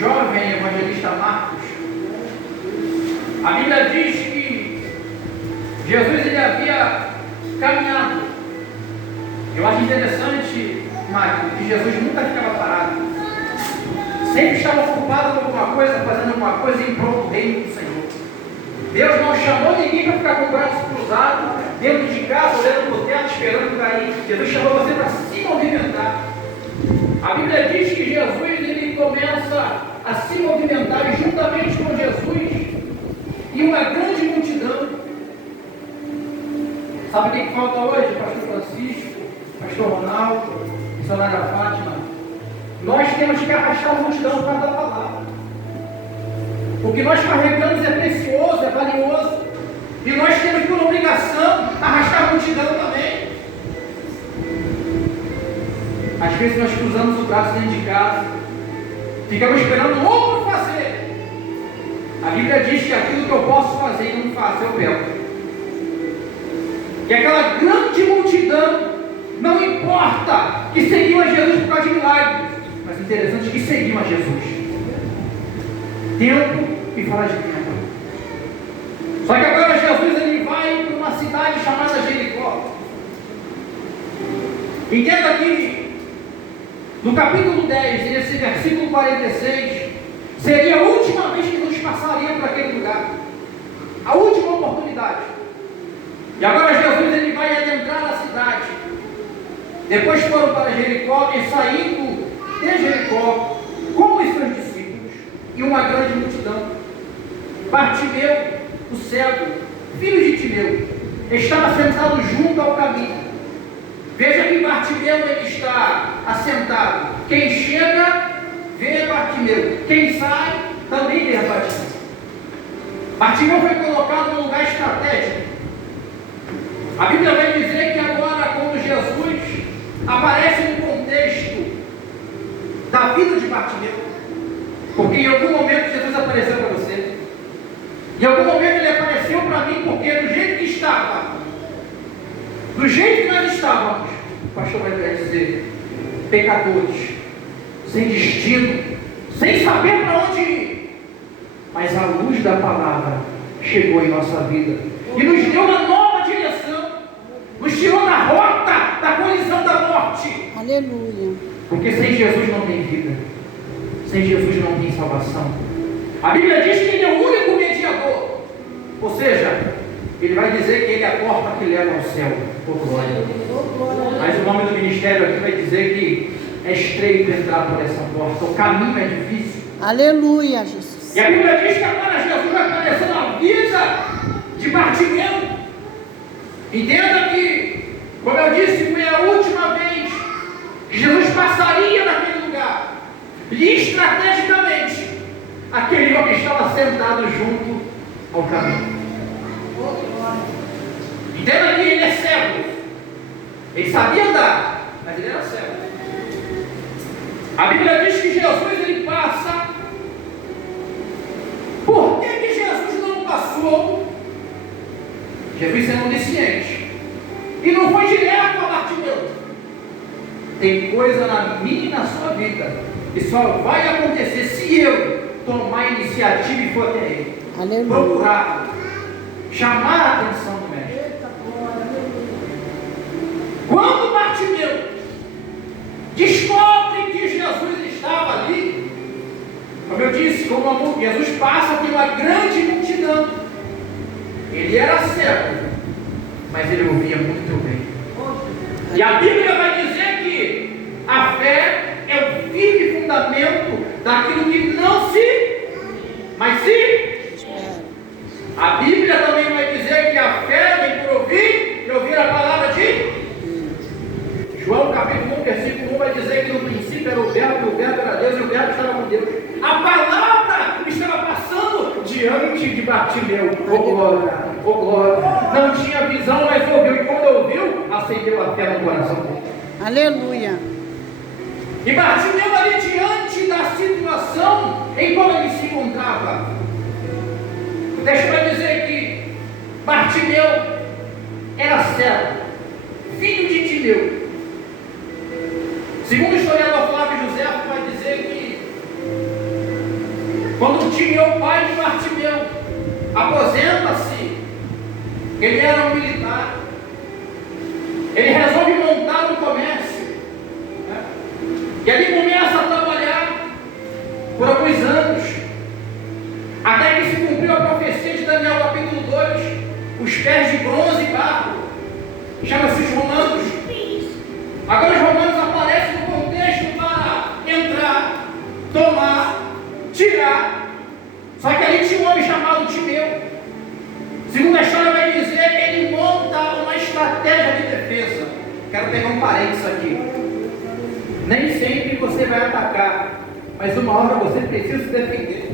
jovem evangelista Marcos, a Bíblia diz que Jesus ele havia caminhado. Eu acho interessante, Marcos, que Jesus nunca ficava parado. Sempre estava ocupado com alguma coisa, fazendo alguma coisa em prol do reino do Senhor. Deus não chamou ninguém para ficar com o braço cruzado, dentro de casa, olhando para o teto, esperando cair. Jesus chamou você para se movimentar. A Bíblia diz que Jesus ele começa a se movimentar, e juntamente com Jesus e uma grande multidão. Sabe o que falta hoje? Pastor Francisco, Pastor Ronaldo, missionária Fátima. Nós temos que arrastar a multidão por causa da palavra. O que nós carregamos é precioso, é valioso. E nós temos por obrigação arrastar a multidão também. Às vezes nós cruzamos o braço dentro de casa, ficamos esperando o outro fazer. A Bíblia diz que aquilo que eu posso fazer e não faço, eu pego. E aquela grande multidão, não importa que seguiam a Jesus por causa de milagres, mas interessante é que seguiam a Jesus. Tempo e fora de tempo. Só que agora Jesus ele vai para uma cidade chamada Jericó. Entenda que no capítulo 10, nesse versículo 46, seria a última vez que Jesus passaria por aquele lugar. A última oportunidade. E agora Jesus ele vai adentrar na cidade. Depois foram para Jericó, e saindo de Jericó com os seus discípulos e uma grande multidão, Bartimeu, o cego, filho de Timeu, estava sentado junto ao caminho. Veja que Bartimeu ele está assentado. Quem chega vê Bartimeu, quem sai também vê Bartimeu. Bartimeu foi colocado num lugar estratégico. A Bíblia vai dizer que agora, quando Jesus aparece no contexto da vida de Bartimeu, porque em algum momento Jesus apareceu para você, em algum momento ele apareceu para mim, porque do jeito que estava, do jeito que nós estávamos, o pastor vai dizer, pecadores, sem destino, sem saber para onde ir, mas a luz da palavra chegou em nossa vida e nos deu uma nova direção, nos tirou da rota da colisão da morte. Aleluia. Porque sem Jesus não tem vida, sem Jesus não tem salvação. A Bíblia diz que ele é o único mediador, ou seja, ele vai dizer que ele é a porta que leva ao céu. Oh, glória. Mas o nome do ministério aqui vai dizer que é estreito entrar por essa porta, o caminho é difícil. Aleluia, Jesus. E a Bíblia diz que agora Jesus vai aparecer na vida de Bartimeu. Entenda que, como eu disse, foi a última vez que Jesus passaria naquele lugar. E estrategicamente, aquele homem estava sentado junto ao caminho. Entenda que ele é cego. Ele sabia andar, mas ele era cego. A Bíblia diz que Jesus ele passa. Por que Jesus não passou? Jesus sendo onisciente e não foi direto a Bartimeu. Tem coisa na minha e na sua vida que só vai acontecer se eu tomar a iniciativa e for até ele. Aleluia. Procurar, chamar a atenção do mestre. Quando Bartimeu descobre que Jesus estava ali, como eu disse, como Jesus passa por uma grande multidão. Ele era cego, mas ele ouvia muito bem. E a Bíblia vai dizer que a fé é o firme fundamento daquilo que não se, mas se. A Bíblia também vai dizer que a fé vem por ouvir e ouvir a palavra de João capítulo 1, versículo 1 vai dizer que no princípio era o verbo, e o verbo era Deus, e o verbo estava com Deus. A palavra estava passando diante de Bartimeu. Oh glória, oh glória. Não tinha visão, mas ouviu. E quando ouviu, acendeu a fé no coração dele. Aleluia. E Bartimeu ali diante da situação em qual ele se encontrava. Deixa eu dizer que Bartimeu era cego, filho de Timeu. Segundo o historiador Flávio José, vai dizer que Quando Timeu, pai de Bartimeu, aposenta-se, ele era um militar, ele resolve montar um comércio, né? E ali começa a trabalhar por alguns anos, até que se cumpriu a profecia de Daniel capítulo 2, os pés de bronze e barro, chama-se os romanos. Agora os romanos aparecem no contexto para entrar, tomar, tirar. Só que ali tinha um homem chamado Timeu. Segundo a história vai dizer, ele monta uma estratégia de defesa. Quero pegar um parênteses aqui. Nem sempre você vai atacar, mas uma hora você precisa se defender.